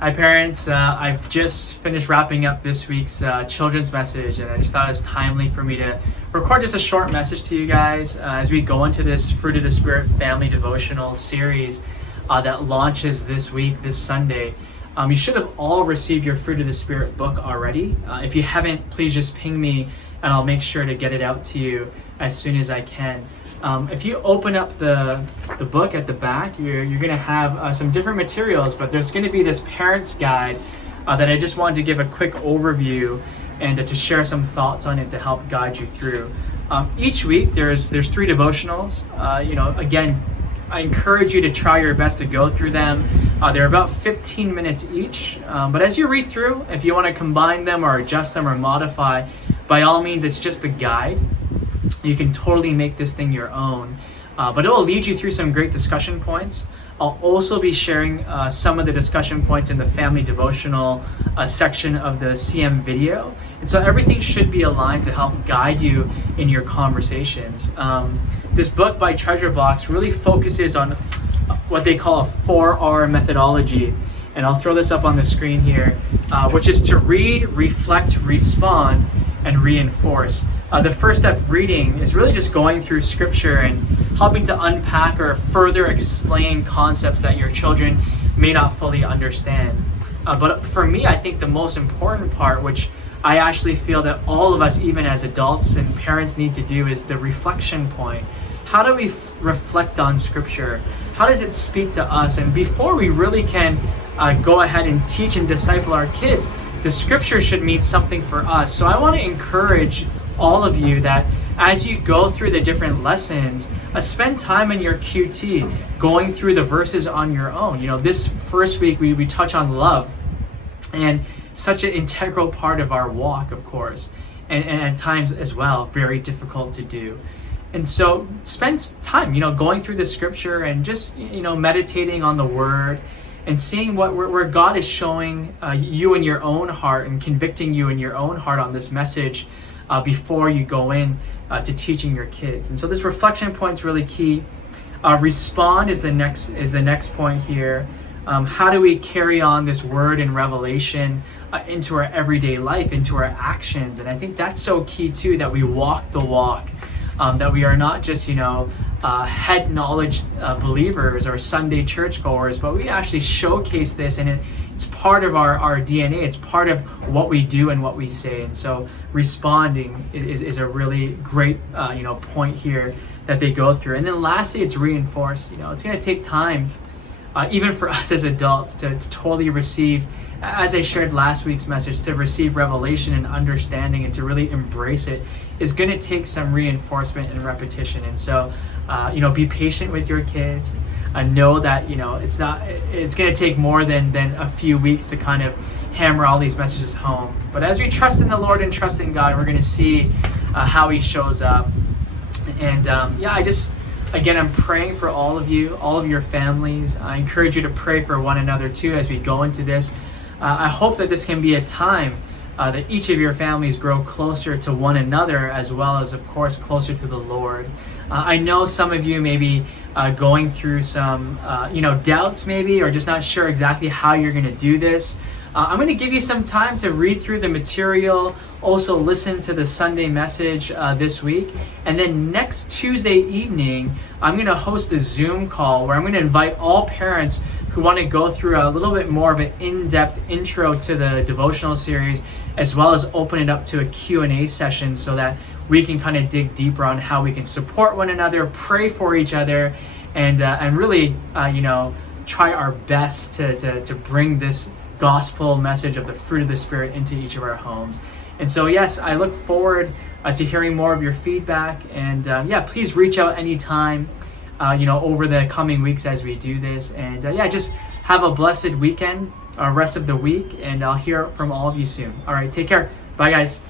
Hi parents, I've just finished wrapping up this week's children's message, and I just thought it was timely for me to record just a short message to you guys as we go into this Fruit of the Spirit family devotional series that launches this week, this Sunday. You should have all received your Fruit of the Spirit book already. If you haven't, please just ping me and I'll make sure to get it out to you as soon as I can. If you open up the book at the back, you're going to have some different materials, but there's going to be this parent's guide that I just wanted to give a quick overview and to share some thoughts on it to help guide you through. Each week there's 3 devotionals. Again, I encourage you to try your best to go through them. They're about 15 minutes each, but as you read through, if you want to combine them or adjust them or modify, by all means, it's just a guide. You can totally make this thing your own, but it will lead you through some great discussion points. I'll also be sharing some of the discussion points in the family devotional section of the CM video. And so everything should be aligned to help guide you in your conversations. This book by Treasure Box really focuses on what they call a 4R methodology. And I'll throw this up on the screen here, which is to read, reflect, respond, and reinforce. The first step, reading, is really just going through scripture and helping to unpack or further explain concepts that your children may not fully understand. But for me, I think the most important part, which I actually feel that all of us, even as adults and parents, need to do, is the reflection point. How do we reflect on scripture? How does it speak to us? And before we really can go ahead and teach and disciple our kids, the scripture should mean something for us. So I want to encourage all of you that as you go through the different lessons, spend time in your QT going through the verses on your own. This first week we touch on love, and such an integral part of our walk, of course, and at times as well, very difficult to do. And so spend time, going through the scripture and just, meditating on the word and seeing where God is showing you in your own heart and convicting you in your own heart on this message before you go in to teaching your kids. And so this reflection point is really key. Respond is the next point here. How do we carry on this word and revelation into our everyday life, into our actions? And I think that's so key too, that we walk the walk, that we are not just head knowledge believers or Sunday churchgoers, but we actually showcase this, and it's part of our DNA. It's part of what we do and what we say. And so responding is a really great point here that they go through. And then lastly, it's reinforced. It's going to take time, even for us as adults, to totally receive, as I shared last week's message, to receive revelation and understanding and to really embrace it is going to take some reinforcement and repetition. And so be patient with your kids. Know that it's going to take more than a few weeks to kind of hammer all these messages home. But as we trust in the Lord and trust in God, we're going to see how He shows up. And I'm praying for all of you, all of your families. I encourage you to pray for one another too as we go into this. I hope that this can be a time that each of your families grow closer to one another, as well as, of course, closer to the Lord. I know some of you may be going through some doubts maybe, or just not sure exactly how you're going to do this. I'm going to give you some time to read through the material, also listen to the Sunday message this week, and then next Tuesday evening, I'm going to host a Zoom call where I'm going to invite all parents who want to go through a little bit more of an in-depth intro to the devotional series, as well as open it up to a Q&A session so that we can kind of dig deeper on how we can support one another, pray for each other, and really try our best to bring this gospel message of the fruit of the Spirit into each of our homes. And so yes, I look forward to hearing more of your feedback, and please reach out anytime over the coming weeks as we do this. And just have a blessed weekend, rest of the week, and I'll hear from all of you soon. All right, take care. Bye guys.